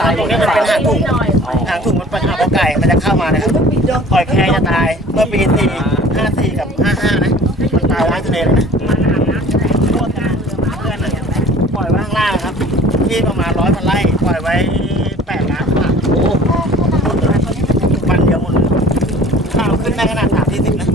ตายหมตรดงนี้มันเป็นหางถุงหางถุงมันเป็นหางกลไก่ มันจะเข้ามานะครับหอยแครงจะตาย เมื่อปีสี่ห้าสี่กับห้าห้านะ มันตายร้ายทะเลเลยนะปล่อยไว้ข้างล่างครับ ที่ประมาณร้อยพันไร่ ปล่อยไว้แปดล้านบาทโอ้วันเดียวหมดข้าวขึ้นได้ขนาดสามสิบนะ